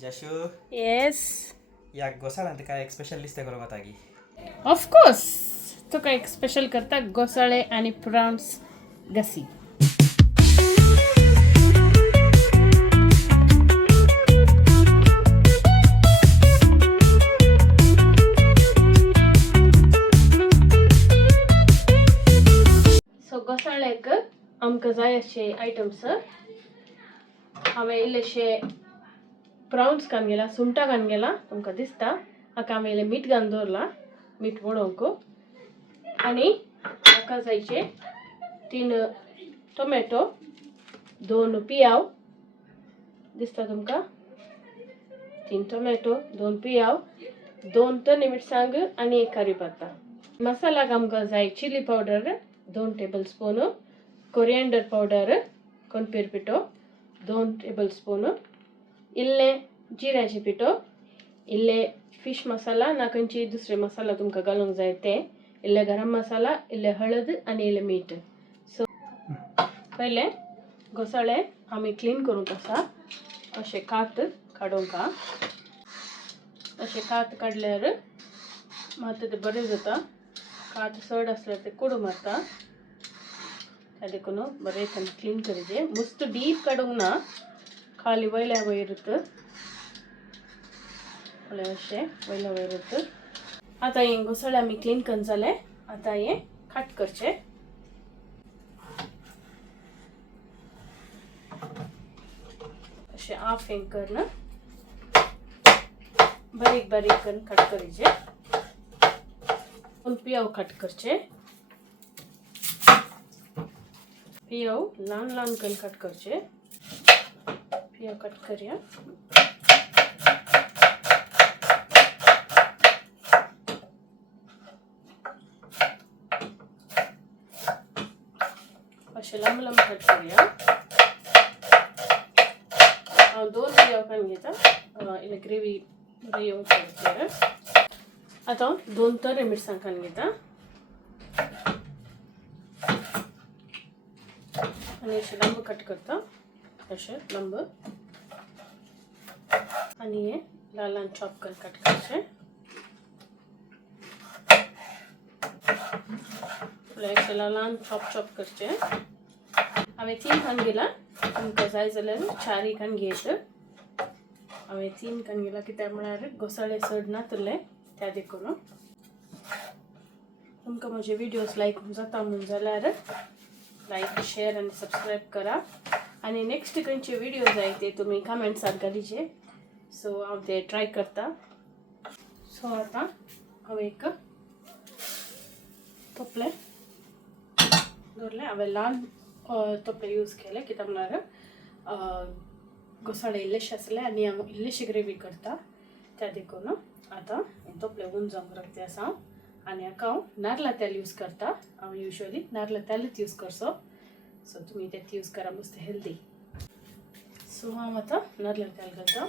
जशू yes या घोसाळ्यांत काय एक स्पेशल लिस्ट करूंक जाता की ऑफकोर्स तुका एक स्पेशल करता घोसाळे आणि प्रॉन्स गसी. सो घोसाळ्याक आमकां जाय अशे आयटम्स हांवें इल्लेशे प्रॉन्स घालून गेला, सुंगटां घालून गेला तुमकां दिसता. हाका हांवें इल्लें मीठ घालून दवरला, मीठ वळोवंक. आनी हाका जायचे 3 टोमॅटो, 2 पियाव दिसता तुमकां, 3 टोमॅटो, 2 पियाव, 2 तर्नी मिरसांग आनी 1 करीपत्ता. मसालाक आमकां जाय chilli powder 2 tablespoon, coriander powder कोणपेर पिठो 2 टेबलस्पून, इल्लें जिऱ्याचें पिठो, इल्लें फिश मसाला ना खंयची दुसरे मसाला तुमकां घालूंक जाय ते, इल्लें गरम मसाला, इल्लें हळद आनी इल्लें मीठ. सो पयलें घोसाळे आमी क्लीन करूंक आसा. अशें कात काडूंक हा. अशें कात काडल्यार मात तें बरें जाता. कात चड आसल्यार ते कोडू मारता. त्या देखून बरें क्लीन करचें. मस्त डीप काडूंक ना, खाली वयल्या वयरूच अशें वयल्या वयरूच. आतां हें घोसाळे आमी क्लीन करून जालें. आतां हें कट करचें. अशें हाफ हें करून बारीक बारीक करून कट करचें. 2 पियाव कट करचे. पियाव ल्हान ल्हान करून कट करचे. पियाव कट करया. अशें लांब लांब कट करया. हांव 2 पियाव काडून घेता इल्लें ग्रेवी बरी येवंक जाय. आतां 2 तरे मिरसांग काडून घेता आनी अशें लांब कट करता. अशें लांब आनी हें ल्हान ल्हान चॉप करून कट करचें. अशें ल्हान ल्हान चॉप करचें. हांवें 3 काडून गेला. तुमकां जाय जाल्यार 4 काडून घेयत. हांवें 3 काडून गेला कित्याक म्हळ्यार घोसाळे चड नातले त्या देखून. तुमकां म्हजे विडियोज लायक जाता म्हूण जाल्यार लायक, शेअर आनी सबस्क्रायब करा. आनी नेक्स्ट खंयचे विडियो जाय ते तुमी कमेंट्सांत घालीचे. सो हांव ते ट्राय करता. सो आतां हांव एक तोपलें दवरलें. हांवें ल्हान तोपले यूज केले कित्याक म्हळ्यार घोसाळे इल्लेशे आसले आनी हांव इल्लीशी ग्रेवी करता त्या देखून. आतां हें तोपलें उंच जावंक राखता आसा आनी हाका हांव नारळा तेल यूज करता. हांव युजली नारळा तेलूच यूज करचो. सो तुमी तेच यूज करा, मस्त हेल्दी. सो हांव आतां नारळा तेल घालता.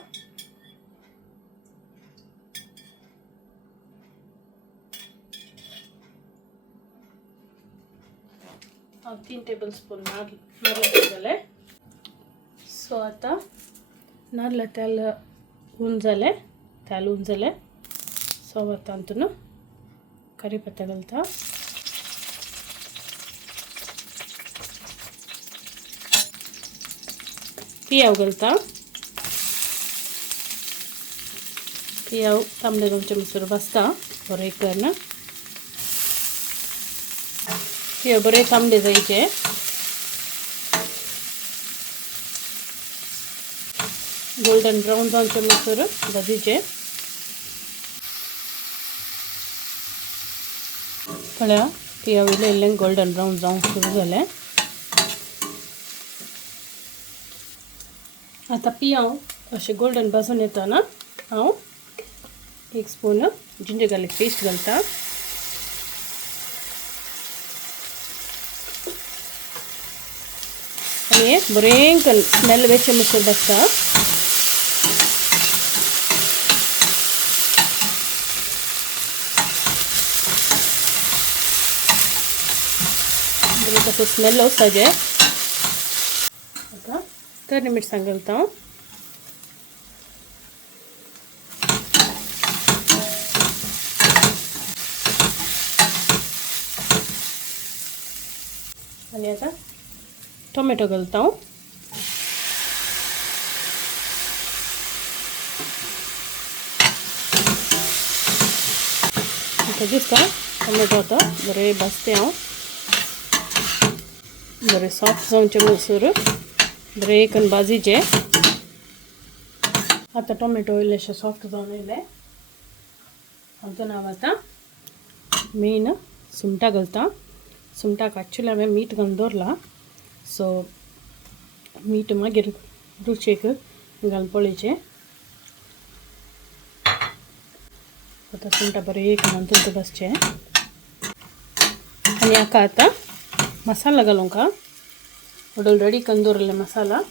हांव 3 टेबलस्पून नारळा तेल घालें. सो आतां नारळा तेल उंच जालें. तेल उंच जालें. सो हांव आतां हातून करीपत्ता घालता. पियाव घालता. पियाव तांबडे लोणचे मसूर भाजता बरें करून. पियाव बरें तांबडे जायचे. गोल्डन ब्राउन जावचे मसूर भाजीचे. पळया पियाव इल्लें इल्लें गोल्डन ब्राउन जावंक सुरू जालें. आतां पियाव अशें गोल्डन भाजून येताना हांव 1 स्पून जिंजर गार्लीक पेस्ट घालता. आनी बरें करून स्मेल वेचे मसूर भाजता. बरें कसो स्मेल वचपाचे. आतां तर्री मिरसांग घालता. आणि आता टोमॅटो घालता हांव. आता दिसता टोमॅटो आता बरे भाजते हांव. बरे सॉफ्ट जावचे म्हणसर बरे करून भाजीचे. आता टोमॅटो इल्लेशे सॉफ्ट जावन येयले. हातून हांव आतां मेन सुंगटां घालता. सुंगटाक एक्चुली हांवें मीठ घालून दवरला, सो मीठ मागीर रुचेक घालून पळोवचें. आतां सुंगटां बरें घालून दवरचें आनी हाका आतां मसाला घालूंक हा. ऑलरेडी करून दवरले मसाला.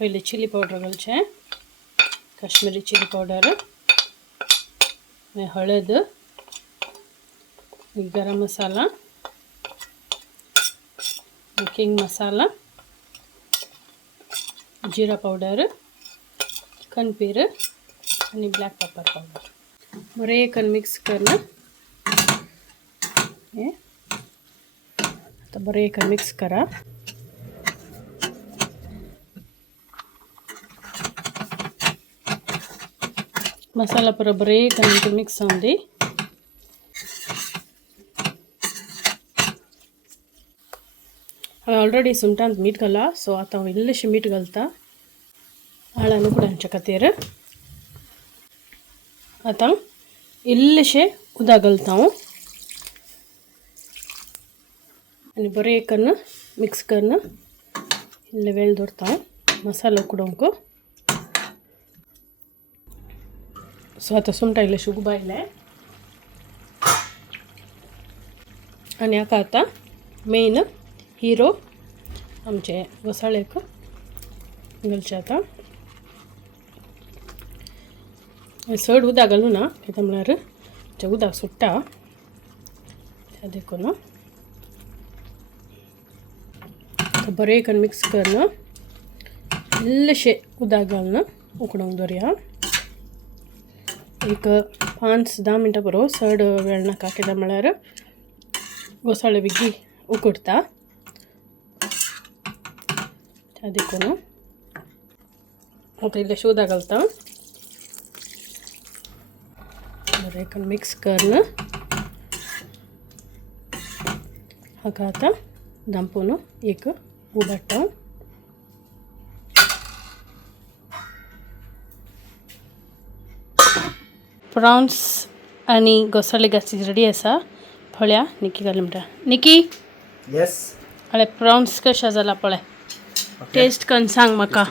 पहिले चिली पावडर घालचें, काश्मीरी चिली पावडर, हळद, गरम मसाला, किंग मसाला, जीरा पावडर, कणपीर आणि ब्लॅक पेपर पावडर. बरें करून मिक्स करना. आता बरें करून मिक्स करा. मसाला पूरा बरें करून मिक्स जावन दी. हांवें ऑलरेडी सुंगटांत मीठ घाला, सो आतां हांव इल्लेशें मीठ घालता आळान उकडावच्या खातीर. आतां इल्लेशें उदक घालता हांव आनी बरें करून मिक्स करून इल्ले वेळ दवरता हांव मसालो उकडोवंक. सो आतां सुंगटां इल्लेशें उबायले आनी हाका आतां मेन हिरो आमचे घोसाळेक घालचें. आतां चड उदक घालूं ना, कित्याक म्हळ्यार तें उदक सुट्टा. त्या देखून बरें करून मिक्स करून इल्लेशें उदक घालून उकडोवंक दवरया. एक 5-10 मिनटां पुरो, चड वेळ नाका, कित्याक म्हळ्यार घोसाळे बेगी उकडटा. त्या देखून आतां इल्लेशें उदक घालता. बरें करून मिक्स करून हाका आतां धांपून एक उबाडटा. प्रॉन्स आनी घोसाळे घासी रेडी आसा. पळया निकी घाली म्हणटा. निकी येस. अरे प्रॉन्स कशा जाला पळय. टेस्ट करून सांग म्हाका.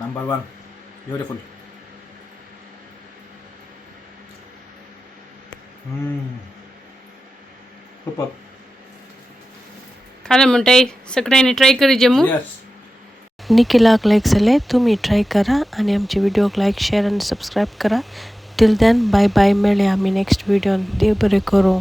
Number 1 beautiful. खूप खाले म्हणटाय सगळ्यांनी ट्राय करी जम्मू. निखिलाक लाईक झाले, तुम्ही ट्राय करा आणि आमचे व्हिडिओक लाईक, शेअर आणि सबस्क्राईब करा. Till then bye bye. मेळया आम्ही नेक्स्ट व्हिडिओन. देव बरें करूं.